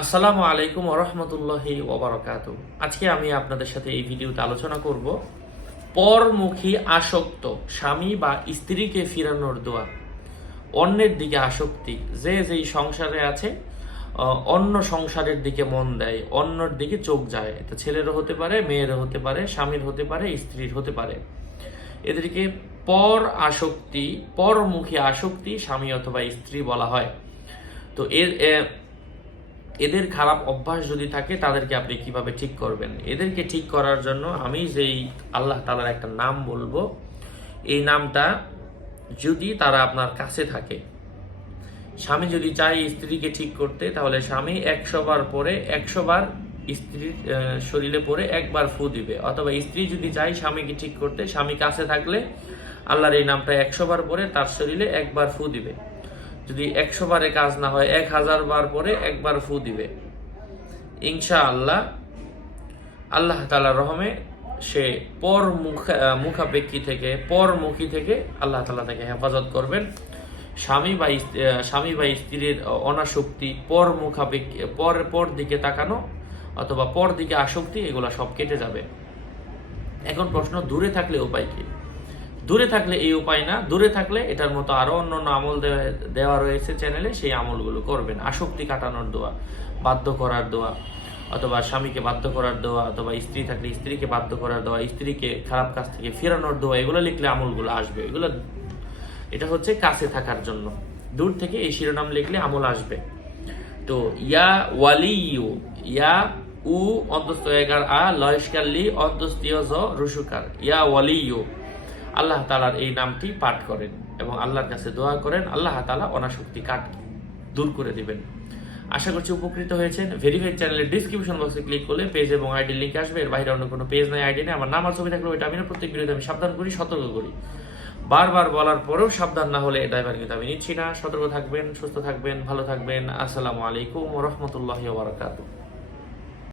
আসসালামু আলাইকুম রহমতুল্লাহি ওবরাকাত আজকে আমি আপনাদের সাথে এই ভিডিওতে আলোচনা করব পরমুখী আসক্ত স্বামী বা স্ত্রীকে ফিরানোর দোয়া। অন্যের দিকে আসক্তি, যে যেই সংসারে আছে অন্য সংসারের দিকে মন দেয়, অন্যর দিকে চোখ যায়। এটা ছেলেরও হতে পারে মেয়েরও হতে পারে, স্বামীর হতে পারে, স্ত্রীর হতে পারে। এদেরকে পর আসক্তি, পরমুখী আসক্তি স্বামী অথবা স্ত্রী বলা হয়। তো এর এদের খারাপ অভ্যাস যদি থাকে, তাদেরকে আপনি কীভাবে ঠিক করবেন? এদেরকে ঠিক করার জন্য আমি যেই আল্লাহ তালার একটা নাম বলব, এই নামটা যদি তারা আপনার কাছে থাকে। স্বামী যদি চায় স্ত্রীকে ঠিক করতে, তাহলে স্বামী একশো বার পরে একশো বার স্ত্রীর শরীরে পরে একবার ফু দিবে। অথবা স্ত্রী যদি চায় স্বামীকে ঠিক করতে, স্বামী কাছে থাকলে আল্লাহর এই নামটা একশো বার পরে তার শরীরে একবার ফু দিবে। যদি একশো বারে কাজ না হয়, এক হাজার বার পরে একবার ফু দিবে। ইনশা আল্লাহ আল্লাহ তালা রহমে সে পর মুখা মুখাপেক্ষী থেকে পরমুখী থেকে আল্লাহ তালা তাকে হেফাজত করবেন। স্বামী বা স্বামী বা স্ত্রীর অনাসক্তি, পর মুখাপেক্ষী, পর পর দিকে তাকানো অথবা পর দিকে আসক্তি, এগুলা সব কেটে যাবে। এখন প্রশ্ন, দূরে থাকলে উপায় কি? দূরে থাকলে এই উপায় না, দূরে থাকলে এটার মতো আরও অন্যান্য আমল দেওয়া- রয়েছে চ্যানেলে সেই আমলগুলো করবেন। আসক্তি কাটানোর দোয়া, বাধ্য করার দোয়া, অথবা স্বামীকে বাধ্য করার দোয়া, অথবা স্ত্রী থাকলে স্ত্রীকে বাধ্য করার দোয়া, স্ত্রীকে খারাপ কাজ থেকে ফেরানোর দোয়া, এগুলো লিখলে আমলগুলো আসবে। এগুলো, এটা হচ্ছে কাছে থাকার জন্য। দূর থেকে এই শিরোনাম লিখলে আমল আসবে। তো, ইয়া ওয়ালি ইউ ইয়া উ অন্তস্থ এগার আ লয়স্কাল্লি অন্তস্তীয় জ রুসুকার। ইয়া ওয়ালি ইউ আল্লাহ তালার এই নামটি পাঠ করেন এবং আল্লাহর কাছে দোয়া করেন, আল্লাহ তালা অনাসক্তি কাট দূর করে দিবেন। আশা করছি উপকৃত হয়েছেন। ভেরিফাইড চ্যানেলের ডিসক্রিপশন বক্সে ক্লিক করলে পেজ এবং আইডি লিঙ্ক আসবে। এর বাইরে অন্য কোনো পেজ নাই আইডি নেই। আমার নাম আর ছবি থাকলে ওইটা আমি প্রত্যেক ভিডিওতে আমি সাবধান করি, সতর্ক করি। বারবার বলার পরেও সাবধান না হলে ড্রাইভার কিন্তু আমি নিচ্ছি না। সতর্ক থাকবেন, সুস্থ থাকবেন, ভালো থাকবেন। আসসালামু আলাইকুম রহমতুল্লাহ বারকাতুহ।